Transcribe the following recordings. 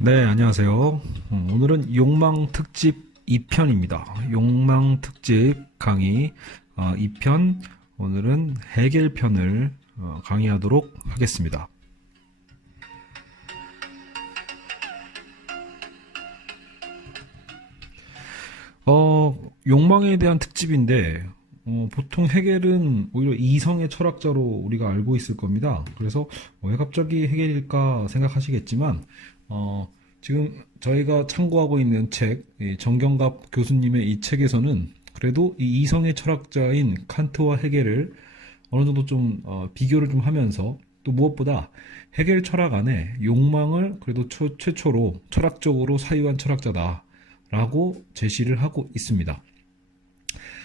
네, 안녕하세요. 오늘은 욕망 특집 2편입니다. 욕망 특집 강의 2편, 오늘은 해겔 편을 강의하도록 하겠습니다. 욕망에 대한 특집인데, 보통 해겔은 오히려 이성의 철학자로 우리가 알고 있을 겁니다. 그래서 왜 갑자기 해겔일까 생각하시겠지만, 지금 저희가 참고하고 있는 책, 이 정경갑 교수님의 이 책에서는 그래도 이 이성의 철학자인 칸트와 해겔을 어느 정도 좀 비교를 좀 하면서, 또 무엇보다 해겔 철학 안에 욕망을 그래도 최초로 철학적으로 사유한 철학자다라고 제시를 하고 있습니다.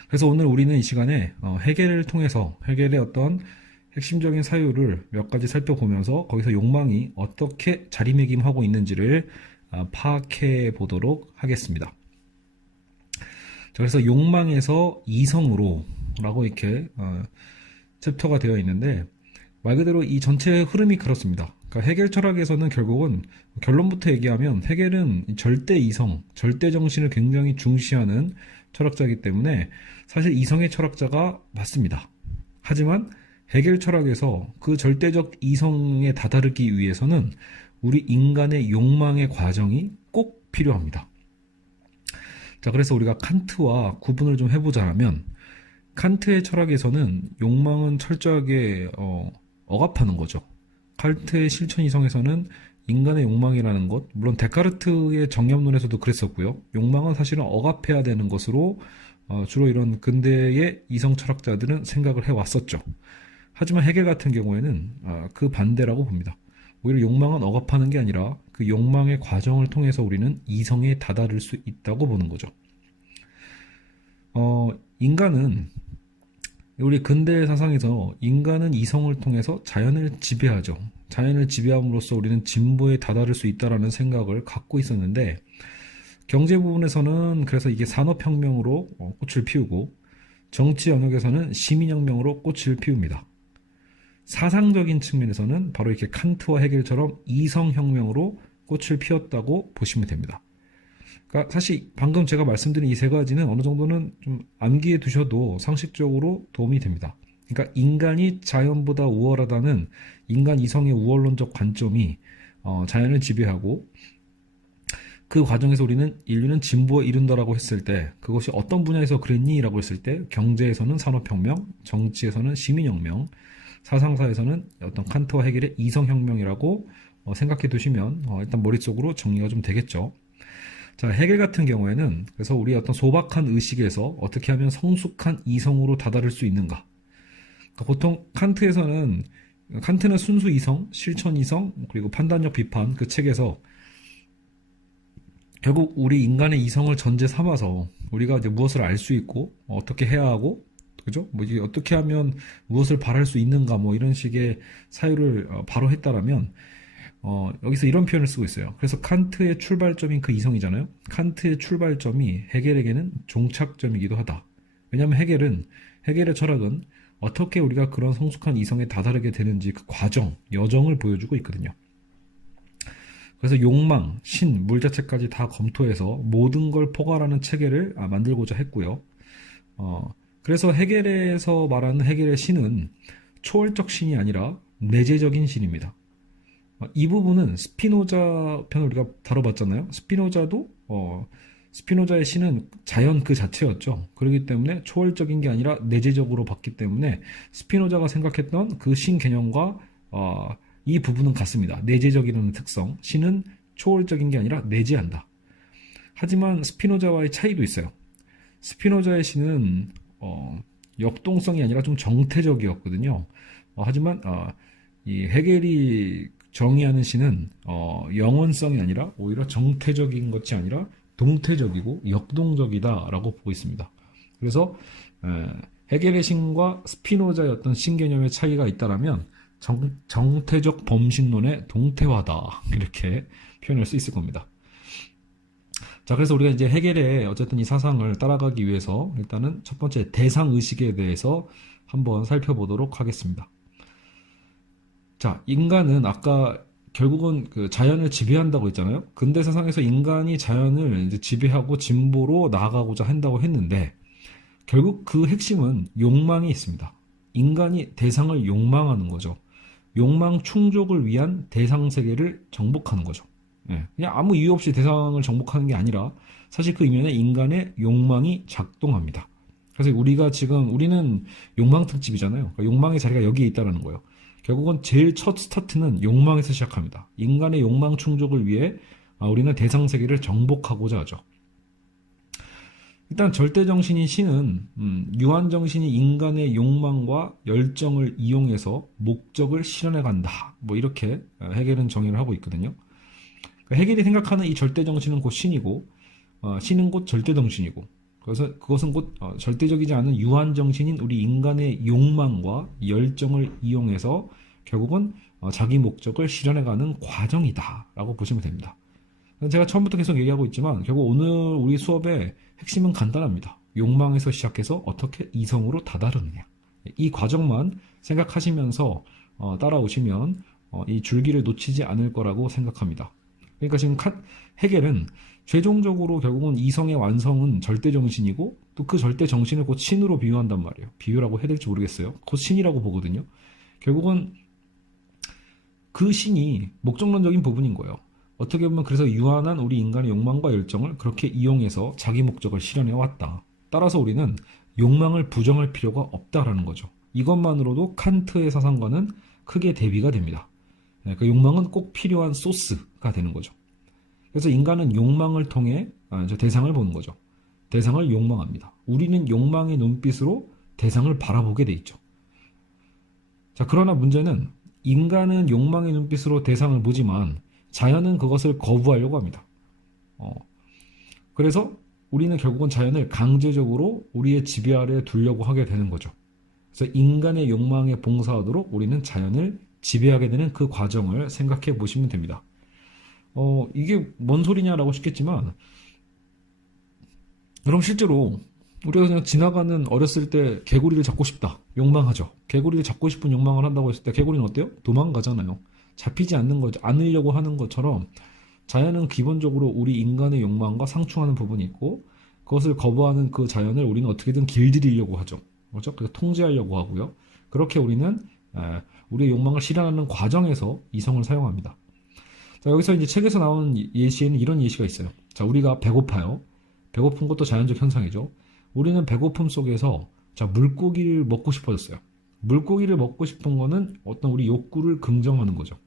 그래서 오늘 우리는 이 시간에 해겔을 통해서 해겔의 어떤 핵심적인 사유를 몇 가지 살펴보면서 거기서 욕망이 어떻게 자리매김하고 있는지를 파악해 보도록 하겠습니다. 자, 그래서 욕망에서 이성으로 라고 이렇게 챕터가 되어 있는데, 말 그대로 이 전체 흐름이 그렇습니다. 그러니까 해겔 철학에서는 결국은 결론부터 얘기하면 해겔은 절대 이성, 절대 정신을 굉장히 중시하는 철학자이기 때문에 사실 이성의 철학자가 맞습니다. 하지만 해겔 철학에서 그 절대적 이성에 다다르기 위해서는 우리 인간의 욕망의 과정이 꼭 필요합니다. 자, 그래서 우리가 칸트와 구분을 좀 해보자면, 칸트의 철학에서는 욕망은 철저하게 억압하는 거죠. 칸트의 실천 이성에서는 인간의 욕망이라는 것, 물론 데카르트의 정념론에서도 그랬었고요. 욕망은 사실은 억압해야 되는 것으로 주로 이런 근대의 이성 철학자들은 생각을 해왔었죠. 하지만 해겔 같은 경우에는 그 반대라고 봅니다. 오히려 욕망은 억압하는 게 아니라 그 욕망의 과정을 통해서 우리는 이성에 다다를 수 있다고 보는 거죠. 인간은 우리 근대 사상에서 인간은 이성을 통해서 자연을 지배하죠. 자연을 지배함으로써 우리는 진보에 다다를 수 있다라는 생각을 갖고 있었는데, 경제 부분에서는 그래서 이게 산업혁명으로 꽃을 피우고, 정치 영역에서는 시민혁명으로 꽃을 피웁니다. 사상적인 측면에서는 바로 이렇게 칸트와 해겔처럼 이성혁명으로 꽃을 피웠다고 보시면 됩니다. 그러니까 사실 방금 제가 말씀드린 이 세 가지는 어느 정도는 좀 암기해 두셔도 상식적으로 도움이 됩니다. 그러니까 인간이 자연보다 우월하다는 인간 이성의 우월론적 관점이 자연을 지배하고, 그 과정에서 우리는 인류는 진보에 이른다라고 했을 때 그것이 어떤 분야에서 그랬니? 라고 했을 때 경제에서는 산업혁명, 정치에서는 시민혁명, 사상사에서는 어떤 칸트와 해겔의 이성혁명이라고 생각해 두시면 일단 머릿속으로 정리가 좀 되겠죠. 자, 해겔 같은 경우에는 그래서 우리 어떤 소박한 의식에서 어떻게 하면 성숙한 이성으로 다다를 수 있는가. 그러니까 보통 칸트는 순수 이성, 실천 이성, 그리고 판단력 비판, 그 책에서 결국 우리 인간의 이성을 전제 삼아서 우리가 이제 무엇을 알 수 있고 어떻게 해야 하고, 그죠? 뭐 이제 어떻게 하면 무엇을 바랄 수 있는가, 뭐 이런 식의 사유를 바로 했다라면 여기서 이런 표현을 쓰고 있어요. 그래서 칸트의 출발점인 그 이성이잖아요. 칸트의 출발점이 해겔에게는 종착점이기도 하다. 왜냐하면 해겔의 철학은 어떻게 우리가 그런 성숙한 이성에 다다르게 되는지 그 과정, 여정을 보여주고 있거든요. 그래서 욕망, 신, 물 자체까지 다 검토해서 모든 걸 포괄하는 체계를 만들고자 했고요. 그래서 해겔에서 말하는 해겔의 신은 초월적 신이 아니라 내재적인 신입니다. 이 부분은 스피노자 편을 우리가 다뤄봤잖아요. 스피노자의 신은 자연 그 자체였죠. 그렇기 때문에 초월적인 게 아니라 내재적으로 봤기 때문에 스피노자가 생각했던 그 신 개념과 이 부분은 같습니다. 내재적이라는 특성. 신은 초월적인 게 아니라 내재한다. 하지만 스피노자와의 차이도 있어요. 스피노자의 신은 역동성이 아니라 좀 정태적이었거든요. 하지만 이 해겔이 정의하는 신은 영원성이 아니라 오히려 정태적인 것이 아니라 동태적이고 역동적이다라고 보고 있습니다. 그래서 해겔의 신과 스피노자의 어떤 신 개념의 차이가 있다라면 정태적 범신론의 동태화다, 이렇게 표현할 수 있을 겁니다. 자, 그래서 우리가 이제 해겔의 어쨌든 이 사상을 따라가기 위해서 일단은 첫 번째 대상 의식에 대해서 한번 살펴보도록 하겠습니다. 자, 인간은 아까 결국은 그 자연을 지배한다고 했잖아요. 근대 세상에서 인간이 자연을 이제 지배하고 진보로 나아가고자 한다고 했는데 결국 그 핵심은 욕망이 있습니다. 인간이 대상을 욕망하는 거죠. 욕망 충족을 위한 대상 세계를 정복하는 거죠. 예, 그냥 아무 이유 없이 대상을 정복하는 게 아니라 사실 그 이면에 인간의 욕망이 작동합니다. 그래서 우리는 욕망 특집이잖아요. 그러니까 욕망의 자리가 여기에 있다는 거예요. 결국은 제일 첫 스타트는 욕망에서 시작합니다. 인간의 욕망 충족을 위해 우리는 대상 세계를 정복하고자 하죠. 일단 절대정신인 신은 유한정신이 인간의 욕망과 열정을 이용해서 목적을 실현해 간다. 뭐 이렇게 헤겔은 정의를 하고 있거든요. 그러니까 헤겔이 생각하는 이 절대정신은 곧 신이고 신은 곧 절대정신이고 그래서 그것은 곧 절대적이지 않은 유한정신인 우리 인간의 욕망과 열정을 이용해서 결국은 자기 목적을 실현해가는 과정이다라고 보시면 됩니다. 제가 처음부터 계속 얘기하고 있지만 결국 오늘 우리 수업의 핵심은 간단합니다. 욕망에서 시작해서 어떻게 이성으로 다다르느냐. 이 과정만 생각하시면서 따라오시면 이 줄기를 놓치지 않을 거라고 생각합니다. 그러니까 지금 헤겔은 최종적으로 결국은 이성의 완성은 절대정신이고 또 그 절대정신을 곧 신으로 비유한단 말이에요. 비유라고 해야 될지 모르겠어요. 곧 신이라고 보거든요. 결국은 그 신이 목적론적인 부분인 거예요. 어떻게 보면 그래서 유한한 우리 인간의 욕망과 열정을 그렇게 이용해서 자기 목적을 실현해 왔다. 따라서 우리는 욕망을 부정할 필요가 없다라는 거죠. 이것만으로도 칸트의 사상과는 크게 대비가 됩니다. 그 욕망은 꼭 필요한 소스가 되는 거죠. 그래서 인간은 욕망을 통해 대상을 보는 거죠. 대상을 욕망합니다. 우리는 욕망의 눈빛으로 대상을 바라보게 돼 있죠. 자, 그러나 문제는 인간은 욕망의 눈빛으로 대상을 보지만 자연은 그것을 거부하려고 합니다. 그래서 우리는 결국은 자연을 강제적으로 우리의 지배 아래에 두려고 하게 되는 거죠. 그래서 인간의 욕망에 봉사하도록 우리는 자연을 지배하게 되는 그 과정을 생각해 보시면 됩니다. 이게 뭔 소리냐라고 싶겠지만 여러분 실제로 우리가 그냥 지나가는 어렸을 때 개구리를 잡고 싶다. 욕망하죠. 개구리를 잡고 싶은 욕망을 한다고 했을 때 개구리는 어때요? 도망가잖아요. 잡히지 않으려고 하는 것처럼 자연은 기본적으로 우리 인간의 욕망과 상충하는 부분이 있고 그것을 거부하는 그 자연을 우리는 어떻게든 길들이려고 하죠. 그렇죠? 그래서 통제하려고 하고요. 그렇게 우리는 우리의 욕망을 실현하는 과정에서 이성을 사용합니다. 자, 여기서 이제 책에서 나오는 예시에는 이런 예시가 있어요. 자, 우리가 배고파요. 배고픈 것도 자연적 현상이죠. 우리는 배고픔 속에서 물고기를 먹고 싶어졌어요. 물고기를 먹고 싶은 거는 어떤 우리 욕구를 긍정하는 거죠.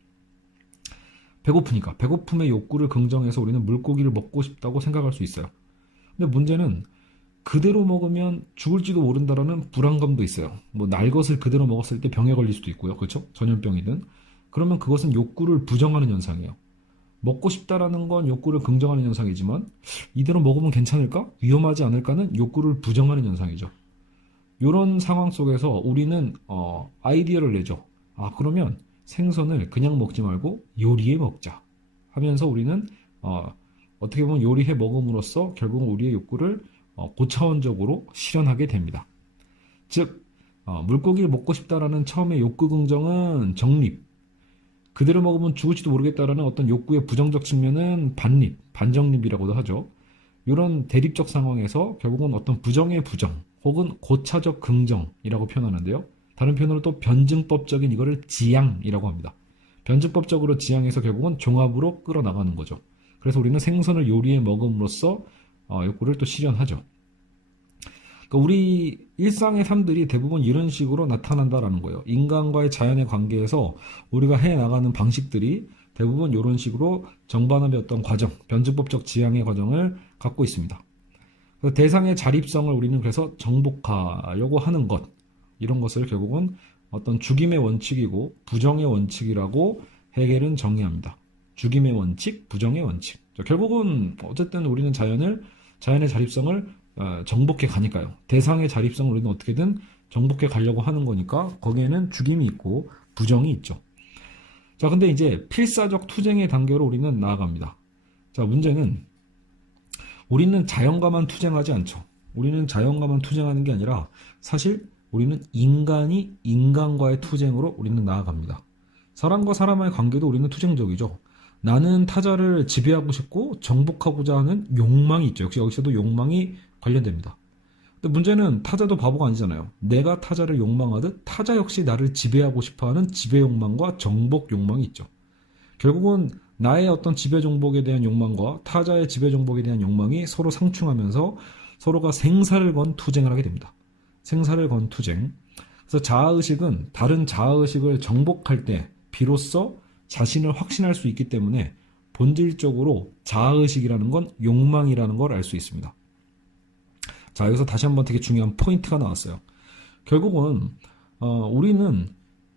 배고프니까 배고픔의 욕구를 긍정해서 우리는 물고기를 먹고 싶다고 생각할 수 있어요. 근데 문제는 그대로 먹으면 죽을지도 모른다라는 불안감도 있어요. 뭐 날 것을 그대로 먹었을 때 병에 걸릴 수도 있고요. 그렇죠? 전염병이든. 그러면 그것은 욕구를 부정하는 현상이에요. 먹고 싶다라는 건 욕구를 긍정하는 현상이지만 이대로 먹으면 괜찮을까? 위험하지 않을까는 욕구를 부정하는 현상이죠. 이런 상황 속에서 우리는 아이디어를 내죠. 그러면 생선을 그냥 먹지 말고 요리해 먹자 하면서 우리는 어떻게 보면 요리해 먹음으로써 결국 우리의 욕구를 고차원적으로 실현하게 됩니다. 즉 물고기를 먹고 싶다라는 처음의 욕구 긍정은 정립, 그대로 먹으면 죽을지도 모르겠다라는 어떤 욕구의 부정적 측면은 반립, 반정립이라고도 하죠. 이런 대립적 상황에서 결국은 어떤 부정의 부정 혹은 고차적 긍정이라고 표현하는데요. 다른 표현으로 또 변증법적인 이거를 지향이라고 합니다. 변증법적으로 지향해서 결국은 종합으로 끌어나가는 거죠. 그래서 우리는 생선을 요리해 먹음으로써 욕구를 또 실현하죠. 그러니까 우리 일상의 삶들이 대부분 이런 식으로 나타난다라는 거예요. 인간과의 자연의 관계에서 우리가 해나가는 방식들이 대부분 이런 식으로 정반합의 어떤 과정, 변증법적 지향의 과정을 갖고 있습니다. 그래서 대상의 자립성을 우리는 그래서 정복하려고 하는 것, 이런 것을 결국은 어떤 죽임의 원칙이고 부정의 원칙이라고 헤겔은 정의합니다. 죽임의 원칙, 부정의 원칙. 결국은 어쨌든 우리는 자연의 자립성을 정복해 가니까요. 대상의 자립성을 우리는 어떻게든 정복해 가려고 하는 거니까 거기에는 죽임이 있고 부정이 있죠. 자, 근데 이제 필사적 투쟁의 단계로 우리는 나아갑니다. 자, 문제는 우리는 자연과만 투쟁하지 않죠. 우리는 자연과만 투쟁하는 게 아니라 사실 우리는 인간이 인간과의 투쟁으로 우리는 나아갑니다. 사람과 사람의 관계도 우리는 투쟁적이죠. 나는 타자를 지배하고 싶고 정복하고자 하는 욕망이 있죠. 역시 여기서도 욕망이 관련됩니다. 근데 문제는 타자도 바보가 아니잖아요. 내가 타자를 욕망하듯 타자 역시 나를 지배하고 싶어하는 지배 욕망과 정복 욕망이 있죠. 결국은 나의 어떤 지배 정복에 대한 욕망과 타자의 지배 정복에 대한 욕망이 서로 상충하면서 서로가 생사를 건 투쟁을 하게 됩니다. 생사를 건 투쟁. 그래서 자아의식은 다른 자아의식을 정복할 때 비로소 자신을 확신할 수 있기 때문에 본질적으로 자아의식이라는 건 욕망이라는 걸 알 수 있습니다. 자, 여기서 다시 한번 되게 중요한 포인트가 나왔어요. 결국은 우리는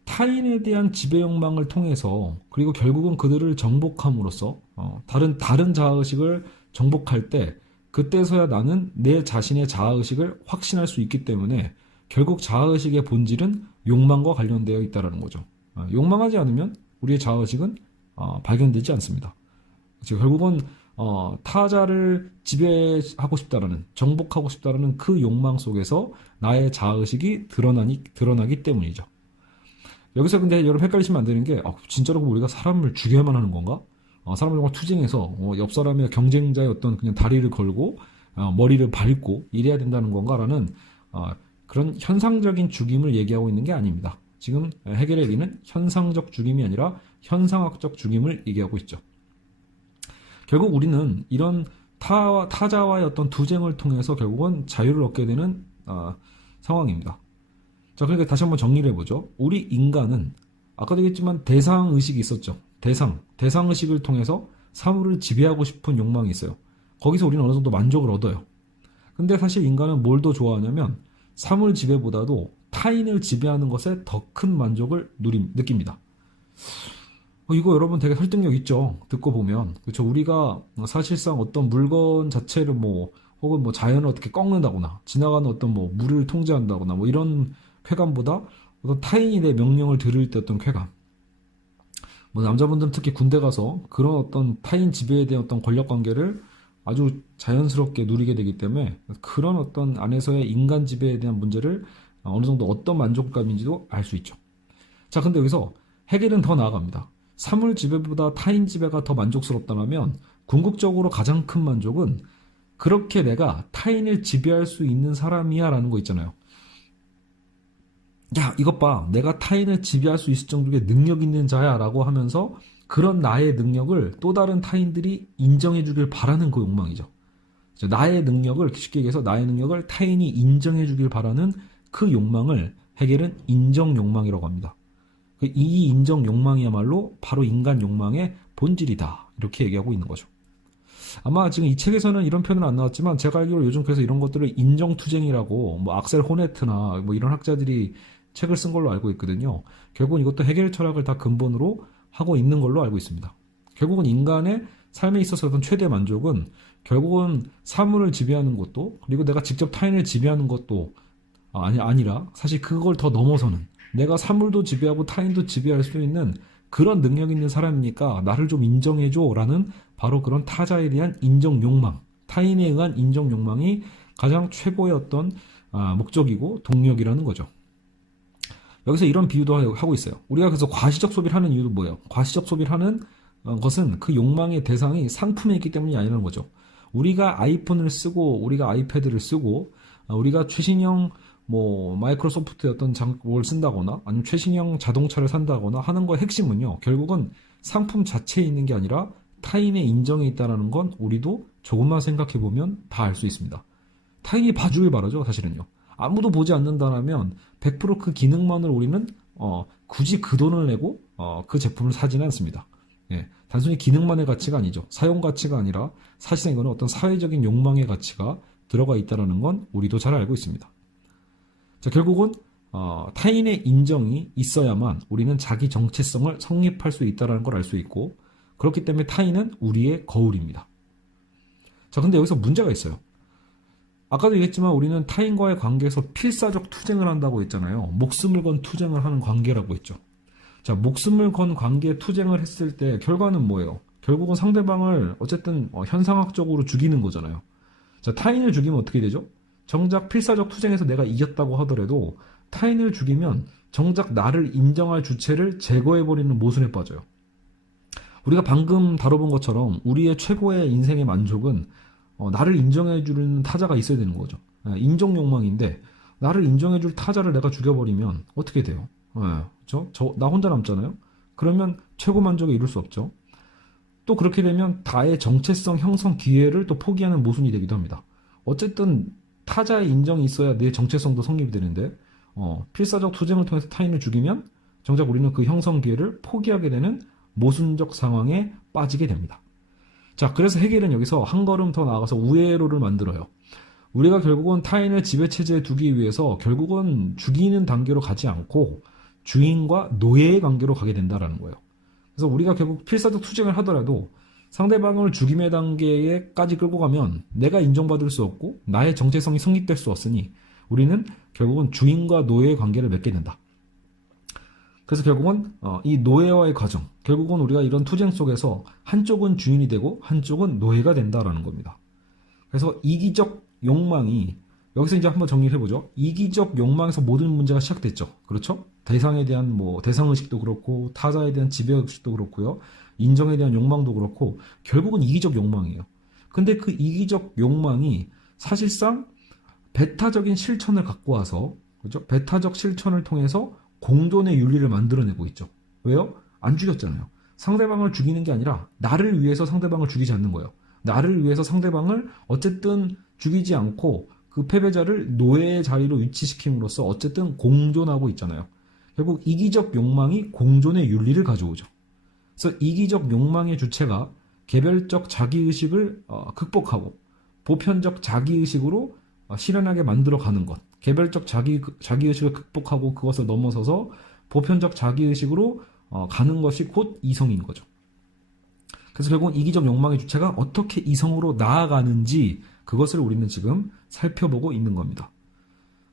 타인에 대한 지배 욕망을 통해서 그리고 결국은 그들을 정복함으로써 다른 자아의식을 정복할 때 그때서야 나는 내 자신의 자아의식을 확신할 수 있기 때문에 결국 자아의식의 본질은 욕망과 관련되어 있다는 거죠. 욕망하지 않으면 우리의 자아의식은 발견되지 않습니다. 즉 결국은 타자를 지배하고 싶다라는 정복하고 싶다라는 그 욕망 속에서 나의 자아의식이 드러나기 때문이죠. 여기서 근데 여러분 헷갈리시면 안 되는 게 진짜로 우리가 사람을 죽여야만 하는 건가? 사람을 정말 투쟁해서 옆 사람의 경쟁자의 어떤 그냥 다리를 걸고 머리를 밟고 이래야 된다는 건가라는 그런 현상적인 죽임을 얘기하고 있는 게 아닙니다. 지금 해겔의 얘기는 현상적 죽임이 아니라 현상학적 죽임을 얘기하고 있죠. 결국 우리는 이런 타자와의 어떤 투쟁을 통해서 결국은 자유를 얻게 되는 상황입니다. 자, 그러니까 다시 한번 정리를 해보죠. 우리 인간은 아까도 얘기했지만 대상의식이 있었죠. 대상의식을 통해서 사물을 지배하고 싶은 욕망이 있어요. 거기서 우리는 어느 정도 만족을 얻어요. 근데 사실 인간은 뭘 더 좋아하냐면 사물 지배보다도 타인을 지배하는 것에 더 큰 만족을 느낍니다. 이거 여러분 되게 설득력 있죠? 듣고 보면. 그렇죠. 우리가 사실상 어떤 물건 자체를 혹은 자연을 어떻게 꺾는다거나, 지나가는 어떤 물을 통제한다거나, 이런 쾌감보다 어떤 타인이 내 명령을 들을 때 어떤 쾌감. 남자분들은 특히 군대 가서 그런 어떤 타인 지배에 대한 어떤 권력 관계를 아주 자연스럽게 누리게 되기 때문에 그런 어떤 안에서의 인간 지배에 대한 문제를 어느 정도 어떤 만족감인지도 알 수 있죠. 자, 근데 여기서 해겔은 더 나아갑니다. 사물 지배보다 타인 지배가 더 만족스럽다면 궁극적으로 가장 큰 만족은 그렇게 내가 타인을 지배할 수 있는 사람이야 라는 거 있잖아요. 야, 이것 봐. 내가 타인을 지배할 수 있을 정도의 능력 있는 자야 라고 하면서 그런 나의 능력을 또 다른 타인들이 인정해 주길 바라는 그 욕망이죠. 나의 능력을, 쉽게 얘기해서 나의 능력을 타인이 인정해 주길 바라는 그 욕망을 해겔은 인정 욕망이라고 합니다. 이 인정 욕망이야말로 바로 인간 욕망의 본질이다. 이렇게 얘기하고 있는 거죠. 아마 지금 이 책에서는 이런 표현은 안 나왔지만 제가 알기로 요즘 그래서 이런 것들을 인정투쟁이라고 악셀 호네트나 이런 학자들이 책을 쓴 걸로 알고 있거든요. 결국은 이것도 해겔 철학을 다 근본으로 하고 있는 걸로 알고 있습니다. 결국은 인간의 삶에 있어서 어떤 최대 만족은 결국은 사물을 지배하는 것도 그리고 내가 직접 타인을 지배하는 것도 아니라 사실 그걸 더 넘어서는 내가 사물도 지배하고 타인도 지배할 수 있는 그런 능력 있는 사람이니까 나를 좀 인정해줘 라는 바로 그런 타자에 대한 인정 욕망, 타인에 의한 인정 욕망이 가장 최고의 어떤 목적이고 동력이라는 거죠. 여기서 이런 비유도 하고 있어요. 우리가 그래서 과시적 소비를 하는 이유도 뭐예요? 과시적 소비를 하는 것은 그 욕망의 대상이 상품에 있기 때문이 아니라는 거죠. 우리가 아이폰을 쓰고 우리가 아이패드를 쓰고 우리가 최신형 마이크로소프트의 어떤 뭘 쓴다거나 아니면 최신형 자동차를 산다거나 하는 거의 핵심은요. 결국은 상품 자체에 있는 게 아니라 타인의 인정에 있다는 건 우리도 조금만 생각해보면 다 알 수 있습니다. 타인이 봐주길 바라죠. 사실은요. 아무도 보지 않는다면 100% 그 기능만으로 우리는 굳이 그 돈을 내고 그 제품을 사지는 않습니다. 예, 단순히 기능만의 가치가 아니죠. 사용 가치가 아니라 사실상 이거는 어떤 사회적인 욕망의 가치가 들어가 있다는 건 우리도 잘 알고 있습니다. 자, 결국은 타인의 인정이 있어야만 우리는 자기 정체성을 성립할 수 있다는 걸 알 수 있고 그렇기 때문에 타인은 우리의 거울입니다. 자, 근데 여기서 문제가 있어요. 아까도 얘기했지만 우리는 타인과의 관계에서 필사적 투쟁을 한다고 했잖아요. 목숨을 건 투쟁을 하는 관계라고 했죠. 자, 목숨을 건 관계 투쟁을 했을 때 결과는 뭐예요? 결국은 상대방을 어쨌든 현상학적으로 죽이는 거잖아요. 자, 타인을 죽이면 어떻게 되죠? 정작 필사적 투쟁에서 내가 이겼다고 하더라도 타인을 죽이면 정작 나를 인정할 주체를 제거해버리는 모순에 빠져요. 우리가 방금 다뤄본 것처럼 우리의 최고의 인생의 만족은 나를 인정해주는 타자가 있어야 되는 거죠. 인정 욕망인데 나를 인정해줄 타자를 내가 죽여버리면 어떻게 돼요? 그렇죠? 나 혼자 남잖아요. 그러면 최고 만족에 이룰 수 없죠. 또 그렇게 되면 나의 정체성 형성 기회를 또 포기하는 모순이 되기도 합니다. 어쨌든 타자의 인정이 있어야 내 정체성도 성립이 되는데 필사적 투쟁을 통해서 타인을 죽이면 정작 우리는 그 형성 기회를 포기하게 되는 모순적 상황에 빠지게 됩니다. 자, 그래서 해겔은 여기서 한 걸음 더 나아가서 우회로를 만들어요. 우리가 결국은 타인을 지배체제에 두기 위해서 결국은 죽이는 단계로 가지 않고 주인과 노예의 관계로 가게 된다라는 거예요. 그래서 우리가 결국 필사적 투쟁을 하더라도 상대방을 죽임의 단계에까지 끌고 가면 내가 인정받을 수 없고 나의 정체성이 성립될 수 없으니 우리는 결국은 주인과 노예의 관계를 맺게 된다. 그래서 결국은 이 노예와의 과정, 결국은 우리가 이런 투쟁 속에서 한쪽은 주인이 되고 한쪽은 노예가 된다라는 겁니다. 그래서 이기적 욕망이 여기서 이제 한번 정리를 해보죠. 이기적 욕망에서 모든 문제가 시작됐죠. 그렇죠? 대상에 대한 대상의식도 그렇고 타자에 대한 지배의식도 그렇고요. 인정에 대한 욕망도 그렇고 결국은 이기적 욕망이에요. 근데 그 이기적 욕망이 사실상 배타적인 실천을 갖고 와서 그렇죠? 배타적 실천을 통해서 공존의 윤리를 만들어내고 있죠. 왜요? 안 죽였잖아요. 상대방을 죽이는 게 아니라 나를 위해서 상대방을 죽이지 않는 거예요. 나를 위해서 상대방을 어쨌든 죽이지 않고 그 패배자를 노예의 자리로 위치시킴으로써 어쨌든 공존하고 있잖아요. 결국 이기적 욕망이 공존의 윤리를 가져오죠. 그래서 이기적 욕망의 주체가 개별적 자기의식을 극복하고 보편적 자기의식으로 실현하게 만들어가는 것. 개별적 자기의식을 극복하고 그것을 넘어서서 보편적 자기의식으로 가는 것이 곧 이성인 거죠. 그래서 결국은 이기적 욕망의 주체가 어떻게 이성으로 나아가는지 그것을 우리는 지금 살펴보고 있는 겁니다.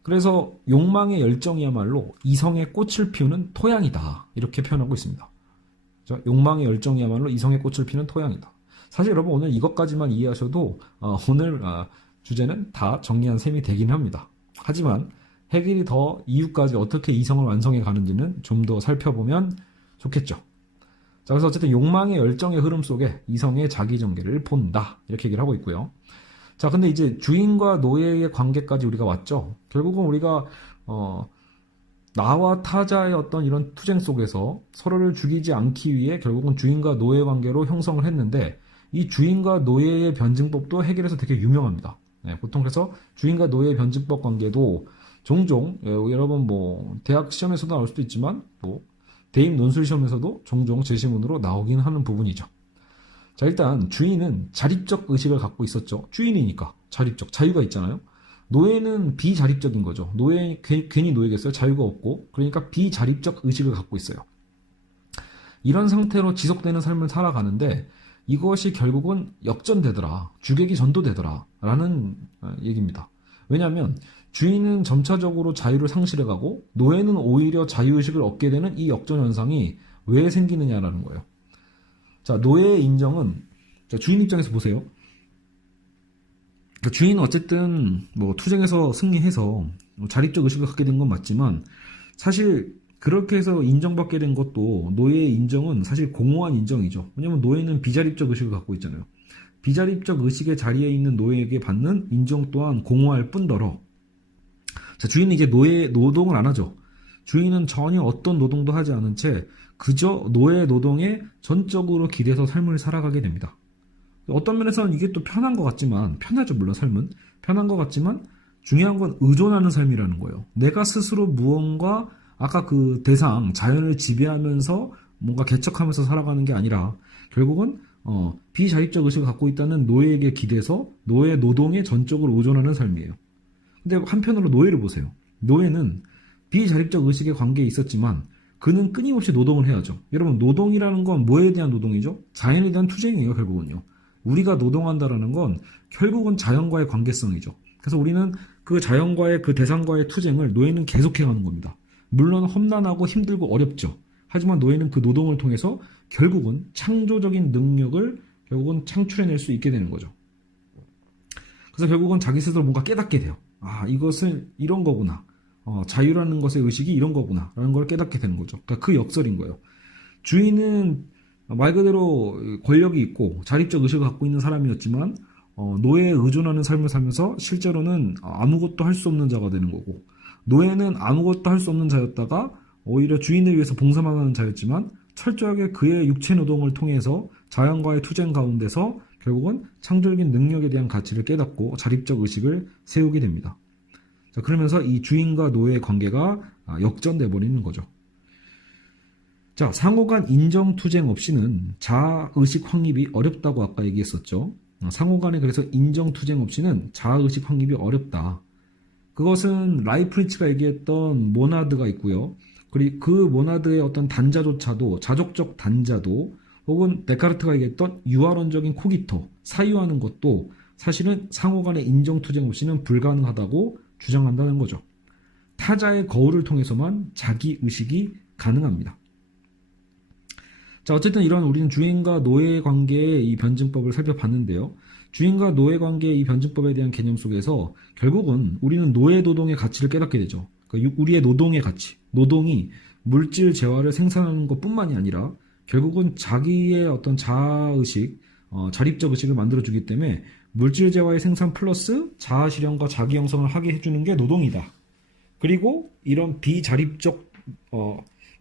그래서 욕망의 열정이야말로 이성의 꽃을 피우는 토양이다. 이렇게 표현하고 있습니다. 욕망의 열정이야말로 이성의 꽃을 피우는 토양이다. 사실 여러분 오늘 이것까지만 이해하셔도 오늘 주제는 다 정리한 셈이 되긴 합니다. 하지만 해겔이 더 이유까지 어떻게 이성을 완성해 가는지는 좀 더 살펴보면 좋겠죠. 자, 그래서 어쨌든 욕망의 열정의 흐름 속에 이성의 자기전개를 본다. 이렇게 얘기를 하고 있고요. 자, 근데 이제 주인과 노예의 관계까지 우리가 왔죠. 결국은 우리가 나와 타자의 어떤 이런 투쟁 속에서 서로를 죽이지 않기 위해 결국은 주인과 노예 관계로 형성을 했는데 이 주인과 노예의 변증법도 해겔에서 되게 유명합니다. 네, 보통 그래서 주인과 노예의 변증법 관계도 종종 여러분 대학 시험에서도 나올 수도 있지만 대입 논술 시험에서도 종종 제시문으로 나오긴 하는 부분이죠. 자, 일단 주인은 자립적 의식을 갖고 있었죠. 주인이니까 자립적 자유가 있잖아요. 노예는 비자립적인 거죠. 노예 괜히 노예겠어요. 자유가 없고 그러니까 비자립적 의식을 갖고 있어요. 이런 상태로 지속되는 삶을 살아가는데 이것이 결국은 역전되더라. 주객이 전도되더라. 라는 얘기입니다. 왜냐하면 주인은 점차적으로 자유를 상실해가고 노예는 오히려 자유의식을 얻게 되는 이 역전현상이 왜 생기느냐라는 거예요. 자, 노예의 인정은 주인 입장에서 보세요. 주인은 어쨌든 투쟁에서 승리해서 자립적 의식을 갖게 된 건 맞지만 사실 그렇게 해서 인정받게 된 것도 노예의 인정은 사실 공허한 인정이죠. 왜냐하면 노예는 비자립적 의식을 갖고 있잖아요. 비자립적 의식의 자리에 있는 노예에게 받는 인정 또한 공허할 뿐더러 자, 주인은 이제 노동을 안 하죠. 주인은 전혀 어떤 노동도 하지 않은 채 그저 노예 노동에 전적으로 기대서 삶을 살아가게 됩니다. 어떤 면에서는 이게 또 편한 것 같지만 편하죠. 물론 삶은 편한 것 같지만 중요한 건 의존하는 삶이라는 거예요. 내가 스스로 무언가 아까 그 대상 자연을 지배하면서 뭔가 개척하면서 살아가는 게 아니라 결국은 비자립적 의식을 갖고 있다는 노예에게 기대서 노예 노동에 전적으로 의존하는 삶이에요. 근데 한편으로 노예를 보세요. 노예는 비자립적 의식의 관계에 있었지만 그는 끊임없이 노동을 해야죠. 여러분 노동이라는 건 뭐에 대한 노동이죠? 자연에 대한 투쟁이에요. 결국은요. 우리가 노동한다라는 건 결국은 자연과의 관계성이죠. 그래서 우리는 그 자연과의 그 대상과의 투쟁을 노예는 계속해가는 겁니다. 물론 험난하고 힘들고 어렵죠. 하지만 노예는 그 노동을 통해서 결국은 창조적인 능력을 결국은 창출해낼 수 있게 되는 거죠. 그래서 결국은 자기 스스로 뭔가 깨닫게 돼요. 아, 이것은 이런 거구나. 자유라는 것의 의식이 이런 거구나 라는 걸 깨닫게 되는 거죠. 그러니까 그 역설인 거예요. 주인은 말 그대로 권력이 있고 자립적 의식을 갖고 있는 사람이었지만 노예에 의존하는 삶을 살면서 실제로는 아무것도 할 수 없는 자가 되는 거고, 노예는 아무것도 할 수 없는 자였다가 오히려 주인을 위해서 봉사만 하는 자였지만 철저하게 그의 육체 노동을 통해서 자연과의 투쟁 가운데서 결국은 창조적인 능력에 대한 가치를 깨닫고 자립적 의식을 세우게 됩니다. 자, 그러면서 이 주인과 노예의 관계가 역전돼 버리는 거죠. 자, 상호 간 인정 투쟁 없이는 자아의식 확립이 어렵다고 아까 얘기했었죠. 상호 간에 그래서 인정 투쟁 없이는 자아의식 확립이 어렵다. 그것은 라이프니츠가 얘기했던 모나드가 있고요. 그리고 그 모나드의 어떤 단자조차도, 자족적 단자도, 혹은 데카르트가 얘기했던 유아론적인 코기토, 사유하는 것도 사실은 상호 간의 인정 투쟁 없이는 불가능하다고 주장한다는 거죠. 타자의 거울을 통해서만 자기의식이 가능합니다. 자, 어쨌든 이런 우리는 주인과 노예 관계의 이 변증법을 살펴봤는데요. 주인과 노예 관계의 이 변증법에 대한 개념 속에서 결국은 우리는 노예 노동의 가치를 깨닫게 되죠. 그러니까 우리의 노동의 가치, 노동이 물질 재화를 생산하는 것뿐만이 아니라 결국은 자기의 어떤 자아의식, 자립적 의식을 만들어주기 때문에 물질 재화의 생산 플러스 자아 실현과 자기 형성을 하게 해주는 게 노동이다. 그리고 이런 비자립적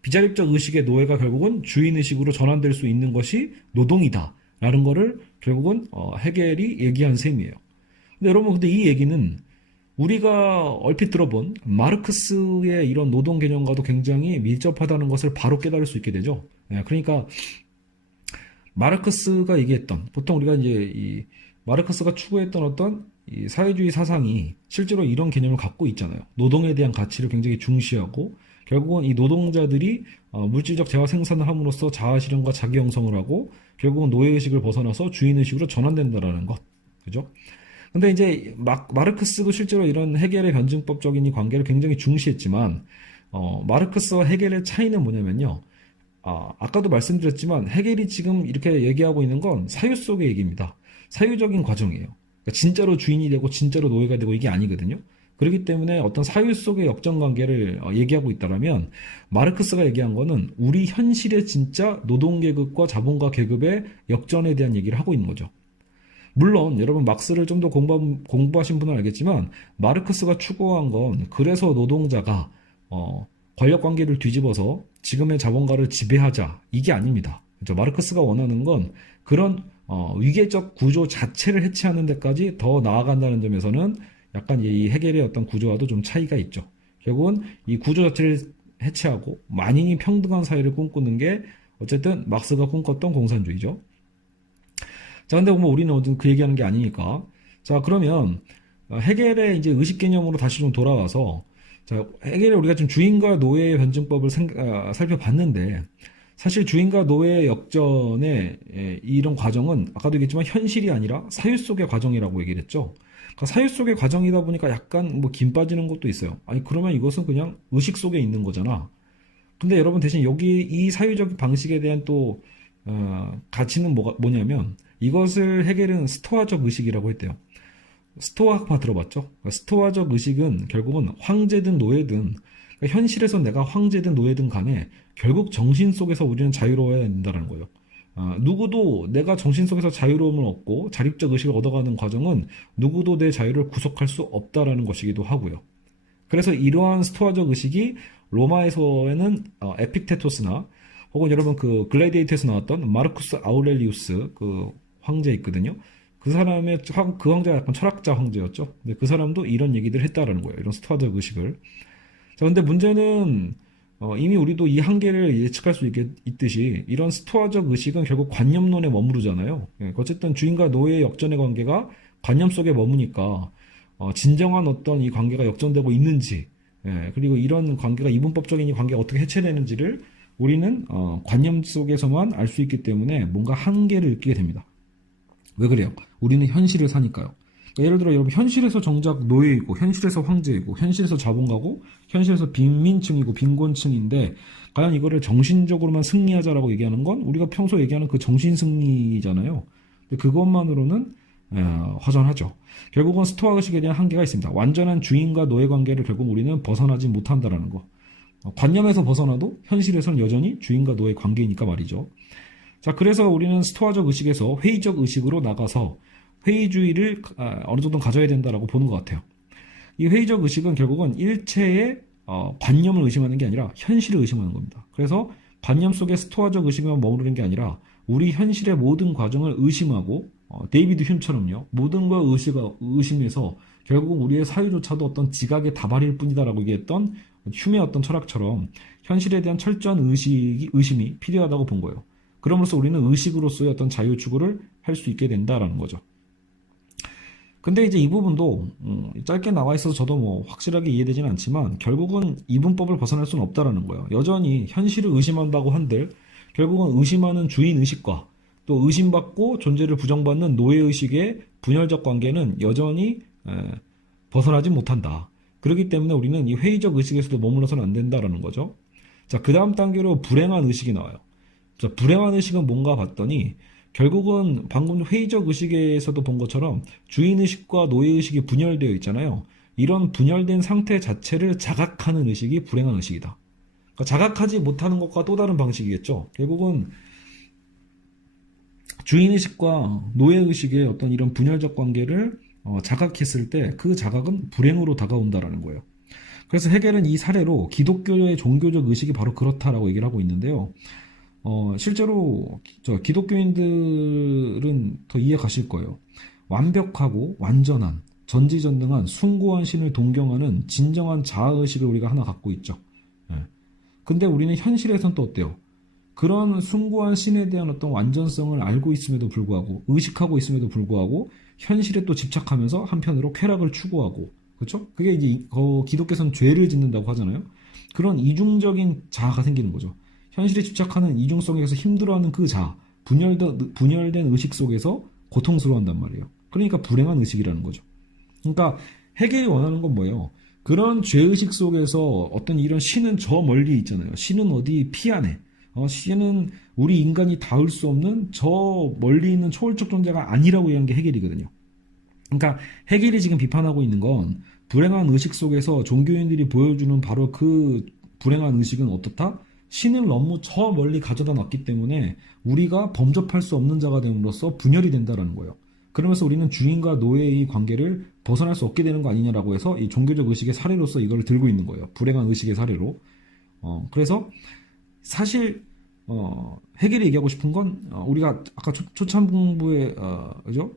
의식의 노예가 결국은 주인의식으로 전환될 수 있는 것이 노동이다 라는 거를 결국은 헤겔이 얘기한 셈이에요. 근데 여러분, 근데 이 얘기는 우리가 얼핏 들어본 마르크스의 이런 노동 개념과도 굉장히 밀접하다는 것을 바로 깨달을 수 있게 되죠. 그러니까 마르크스가 얘기했던, 보통 우리가 이제 이 마르크스가 추구했던 어떤 이 사회주의 사상이 실제로 이런 개념을 갖고 있잖아요. 노동에 대한 가치를 굉장히 중시하고 결국은 이 노동자들이 물질적 재화 생산을 함으로써 자아 실현과 자기 형성을 하고 결국은 노예의식을 벗어나서 주인의식으로 전환된다라는 것. 그죠? 근데 이제 마르크스도 실제로 이런 헤겔의 변증법적인 이 관계를 굉장히 중시했지만 마르크스와 헤겔의 차이는 뭐냐면요. 아까도 말씀드렸지만 헤겔이 지금 이렇게 얘기하고 있는 건 사유 속의 얘기입니다. 사유적인 과정이에요. 그러니까 진짜로 주인이 되고 진짜로 노예가 되고 이게 아니거든요. 그렇기 때문에 어떤 사유 속의 역전 관계를 얘기하고 있다라면 마르크스가 얘기한 거는 우리 현실의 진짜 노동계급과 자본가 계급의 역전에 대한 얘기를 하고 있는 거죠. 물론 여러분 막스를 좀 더 공부하신 분은 알겠지만 마르크스가 추구한 건 그래서 노동자가 권력관계를 뒤집어서 지금의 자본가를 지배하자 이게 아닙니다. 그렇죠? 마르크스가 원하는 건 그런 위계적 구조 자체를 해체하는 데까지 더 나아간다는 점에서는 약간 이 헤겔의 어떤 구조와도 좀 차이가 있죠. 결국은 이 구조 자체를 해체하고 만인이 평등한 사회를 꿈꾸는 게 어쨌든 막스가 꿈꿨던 공산주의죠. 자, 근데 뭐 우리는 어쨌든 그 얘기하는 게 아니니까. 자, 그러면 헤겔의 이제 의식 개념으로 다시 좀 돌아와서, 자, 헤겔의 우리가 지금 주인과 노예의 변증법을 살펴봤는데, 사실 주인과 노예의 역전의 이런 과정은 아까도 얘기했지만 현실이 아니라 사유 속의 과정이라고 얘기를 했죠. 그러니까 사유 속의 과정이다 보니까 약간 뭐 김 빠지는 것도 있어요. 아니, 그러면 이것은 그냥 의식 속에 있는 거잖아. 근데 여러분 대신 여기 이 사유적 방식에 대한 또 가치는 뭐냐면 이것을 헤겔은 스토아적 의식이라고 했대요. 스토아학파 들어봤죠? 그러니까 스토아적 의식은 결국은 황제든 노예든 그러니까 현실에서 내가 황제든 노예든 간에 결국 정신 속에서 우리는 자유로워야 된다는 거예요. 누구도 내가 정신 속에서 자유로움을 얻고 자립적 의식을 얻어가는 과정은 누구도 내 자유를 구속할 수 없다라는 것이기도 하고요. 그래서 이러한 스토아적 의식이 로마에서는 에픽테토스나 혹은 여러분 그 글래디에이터에서 나왔던 마르쿠스 아우렐리우스 그 황제 있거든요. 그 사람의 그 황제가 약간 철학자 황제였죠. 근데 그 사람도 이런 얘기들을 했다라는 거예요. 이런 스토아적 의식을. 자, 근데 문제는 이미 우리도 이 한계를 예측할 수 있듯이 이런 스토아적 의식은 결국 관념론에 머무르잖아요. 어쨌든 주인과 노예의 역전의 관계가 관념 속에 머무니까 진정한 어떤 이 관계가 역전되고 있는지 그리고 이런 관계가 이분법적인 이 관계가 어떻게 해체되는지를 우리는 관념 속에서만 알 수 있기 때문에 뭔가 한계를 느끼게 됩니다. 왜 그래요? 우리는 현실을 사니까요. 그러니까 예를 들어 여러분 현실에서 정작 노예이고 현실에서 황제이고 현실에서 자본가고 현실에서 빈민층이고 빈곤층인데 과연 이거를 정신적으로만 승리하자라고 얘기하는 건 우리가 평소 얘기하는 그 정신승리잖아요. 근데 그것만으로는 허전하죠. 결국은 스토아 의식에 대한 한계가 있습니다. 완전한 주인과 노예 관계를 결국 우리는 벗어나지 못한다라는 거. 관념에서 벗어나도 현실에서는 여전히 주인과 노예 관계이니까 말이죠. 자, 그래서 우리는 스토아적 의식에서 회의적 의식으로 나가서 회의주의를 어느 정도 가져야 된다라고 보는 것 같아요. 이 회의적 의식은 결국은 일체의 관념을 의심하는 게 아니라 현실을 의심하는 겁니다. 그래서 관념 속에 스토아적 의식만 머무르는 게 아니라 우리 현실의 모든 과정을 의심하고 데이비드 휴머처럼요. 모든 걸 의심해서 결국 우리의 사유조차도 어떤 지각의 다발일 뿐이다라고 얘기했던 휴메의 어떤 철학처럼 현실에 대한 철저한 의심이 필요하다고 본 거예요. 그럼으로써 우리는 의식으로서의 어떤 자유 추구를 할 수 있게 된다라는 거죠. 근데 이제 이 부분도 짧게 나와 있어서 저도 뭐 확실하게 이해되지는 않지만 결국은 이분법을 벗어날 수는 없다라는 거예요. 여전히 현실을 의심한다고 한들 결국은 의심하는 주인 의식과 또 의심받고 존재를 부정받는 노예 의식의 분열적 관계는 여전히 벗어나지 못한다. 그렇기 때문에 우리는 이 회의적 의식에서도 머물러서는 안 된다라는 거죠. 자, 그 다음 단계로 불행한 의식이 나와요. 자, 불행한 의식은 뭔가 봤더니 결국은 방금 회의적 의식에서도 본 것처럼 주인의식과 노예의식이 분열되어 있잖아요. 이런 분열된 상태 자체를 자각하는 의식이 불행한 의식이다. 그러니까 자각하지 못하는 것과 또 다른 방식이겠죠. 결국은 주인의식과 노예의식의 어떤 이런 분열적 관계를 자각했을 때 그 자각은 불행으로 다가온다라는 거예요. 그래서 헤겔은 이 사례로 기독교의 종교적 의식이 바로 그렇다라고 얘기를 하고 있는데요. 실제로 기독교인들은 더 이해 가실 거예요. 완벽하고 완전한 전지전능한 숭고한 신을 동경하는 진정한 자아의식을 우리가 하나 갖고 있죠. 예. 근데 우리는 현실에선 또 어때요? 그런 숭고한 신에 대한 어떤 완전성을 알고 있음에도 불구하고 의식하고 있음에도 불구하고 현실에 또 집착하면서 한편으로 쾌락을 추구하고 그렇죠? 그게 이제 기독교에서는 죄를 짓는다고 하잖아요. 그런 이중적인 자아가 생기는 거죠. 현실에 집착하는 이중성에서 힘들어하는 그 자아, 분열된 의식 속에서 고통스러워한단 말이에요. 그러니까 불행한 의식이라는 거죠. 그러니까 헤겔이 원하는 건 뭐예요? 그런 죄의식 속에서 어떤 이런 신은 저 멀리 있잖아요. 신은 어디 피안에. 신은 우리 인간이 닿을 수 없는 저 멀리 있는 초월적 존재가 아니라고 얘기한 게 헤겔이거든요. 그러니까 헤겔이 지금 비판하고 있는 건 불행한 의식 속에서 종교인들이 보여주는 바로 그 불행한 의식은 어떻다? 신을 너무 저 멀리 가져다 놨기 때문에 우리가 범접할 수 없는 자가 됨으로써 분열이 된다는 거예요. 그러면서 우리는 주인과 노예의 관계를 벗어날 수 없게 되는 거 아니냐라고 해서 이 종교적 의식의 사례로서 이걸 들고 있는 거예요. 불행한 의식의 사례로. 그래서 사실 헤겔이 얘기하고 싶은 건 우리가 아까 초창부에 그죠?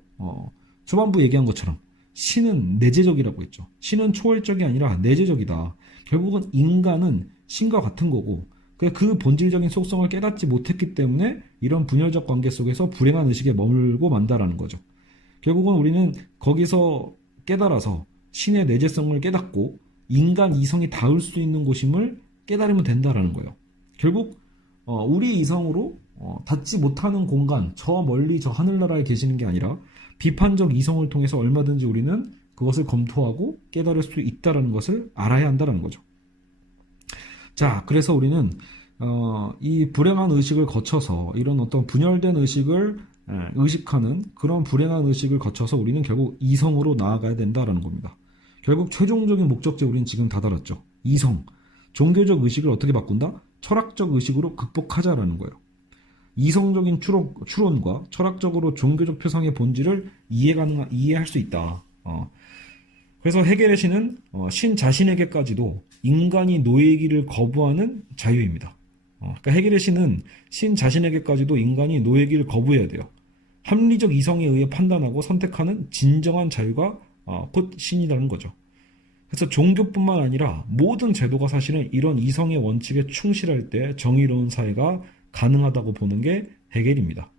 초반부 얘기한 것처럼 신은 내재적이라고 했죠. 신은 초월적이 아니라 내재적이다. 결국은 인간은 신과 같은 거고 그 본질적인 속성을 깨닫지 못했기 때문에 이런 분열적 관계 속에서 불행한 의식에 머물고 만다라는 거죠. 결국은 우리는 거기서 깨달아서 신의 내재성을 깨닫고 인간 이성이 닿을 수 있는 곳임을 깨달으면 된다라는 거예요. 결국 우리 이성으로 닿지 못하는 공간, 저 멀리 저 하늘나라에 계시는 게 아니라 비판적 이성을 통해서 얼마든지 우리는 그것을 검토하고 깨달을 수 있다는 것을 알아야 한다는 거죠. 자, 그래서 우리는 이 불행한 의식을 거쳐서 이런 어떤 분열된 의식을 의식하는 그런 불행한 의식을 거쳐서 우리는 결국 이성으로 나아가야 된다는 겁니다. 결국 최종적인 목적지에 우리는 지금 다다랐죠. 이성. 종교적 의식을 어떻게 바꾼다? 철학적 의식으로 극복하자라는 거예요. 이성적인 추론과 철학적으로 종교적 표상의 본질을 이해할 수 있다. 그래서 헤겔의 신은 신 자신에게까지도 인간이 노예이기를 거부하는 자유입니다. 그러니까 헤겔의 신은 신 자신에게까지도 인간이 노예이기를 거부해야 돼요. 합리적 이성에 의해 판단하고 선택하는 진정한 자유가 곧 신이라는 거죠. 그래서 종교뿐만 아니라 모든 제도가 사실은 이런 이성의 원칙에 충실할 때 정의로운 사회가 가능하다고 보는 게 헤겔입니다.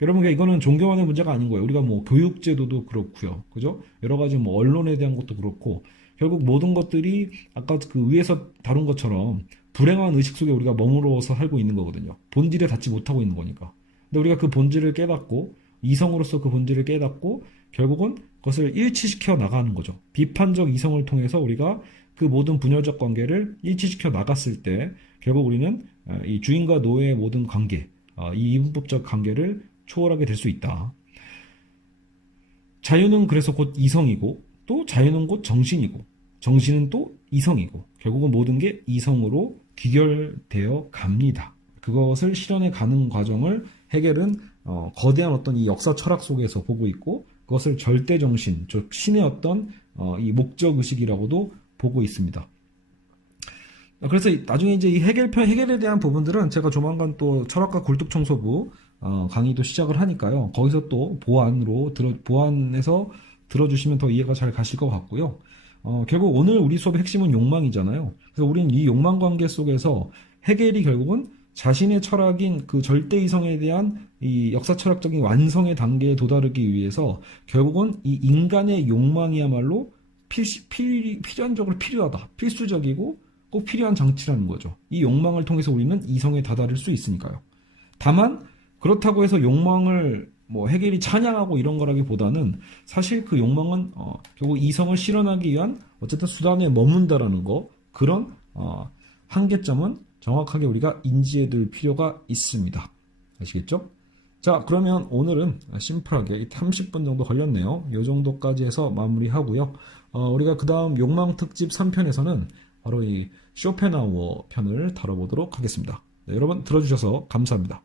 여러분, 이거는 종교만의 문제가 아닌 거예요. 우리가 뭐 교육제도도 그렇고요. 그죠? 여러 가지 뭐 언론에 대한 것도 그렇고, 결국 모든 것들이 아까 그 위에서 다룬 것처럼 불행한 의식 속에 우리가 머무러서 살고 있는 거거든요. 본질에 닿지 못하고 있는 거니까. 근데 우리가 그 본질을 깨닫고, 이성으로서 그 본질을 깨닫고, 결국은 그것을 일치시켜 나가는 거죠. 비판적 이성을 통해서 우리가 그 모든 분열적 관계를 일치시켜 나갔을 때, 결국 우리는 이 주인과 노예의 모든 관계, 이 이분법적 관계를 초월하게 될 수 있다. 자유는 그래서 곧 이성이고, 또 자유는 곧 정신이고, 정신은 또 이성이고, 결국은 모든 게 이성으로 귀결되어 갑니다. 그것을 실현해 가는 과정을 헤겔은 거대한 어떤 이 역사 철학 속에서 보고 있고, 그것을 절대 정신, 즉 신의 어떤 이 목적 의식이라고도 보고 있습니다. 그래서 나중에 이제 이 헤겔편, 헤겔에 대한 부분들은 제가 조만간 또 철학과 굴뚝청소부 강의도 시작을 하니까요. 거기서 또 보완해서 들어주시면 더 이해가 잘 가실 것 같고요. 결국 오늘 우리 수업의 핵심은 욕망이잖아요. 그래서 우리는 이 욕망 관계 속에서 헤겔이 결국은 자신의 철학인 그 절대 이성에 대한 이 역사 철학적인 완성의 단계에 도달하기 위해서 결국은 이 인간의 욕망이야말로 필연적으로 필요하다. 필수적이고 꼭 필요한 장치라는 거죠. 이 욕망을 통해서 우리는 이성에 다다를 수 있으니까요. 다만 그렇다고 해서 욕망을 뭐 헤겔이 찬양하고 이런 거라기보다는 사실 그 욕망은 결국 이성을 실현하기 위한 어쨌든 수단에 머문다라는 거, 그런 한계점은 정확하게 우리가 인지해 둘 필요가 있습니다. 아시겠죠? 자, 그러면 오늘은 심플하게 30분 정도 걸렸네요. 이 정도까지 해서 마무리하고요. 우리가 그 다음 욕망 특집 3편에서는 바로 이 쇼펜하우어 편을 다뤄보도록 하겠습니다. 네, 여러분 들어주셔서 감사합니다.